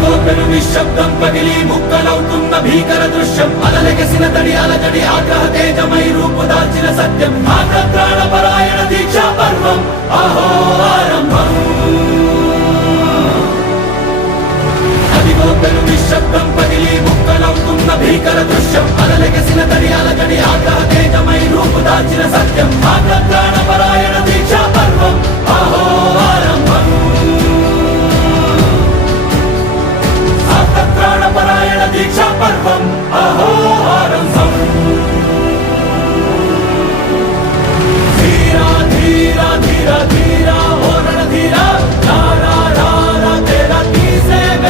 అదిగో పెను నిశ్శబ్దం పగిలి ముక్కలవుతున్న భీకర దృశ్యం అలలెగసిన తడి అలజడి ఆగ్రహ తేజమై రూపు దాల్చిన సత్యం ఆగ్రత్రాణపరాయణ దీక్షా పర్వం అహో ఆరంభం అదిగో పెను నిశ్శబ్దం పగిలి ముక్కలవుతున్న భీకర దృశ్యం అలలెగసిన తడి అలజడి ఆగ్రహ తేజమై రూపు దాల్చిన సత్యం ఆగ్రత్రాణపరాయణ దీక్షా పర్వం అహో ఆరంభం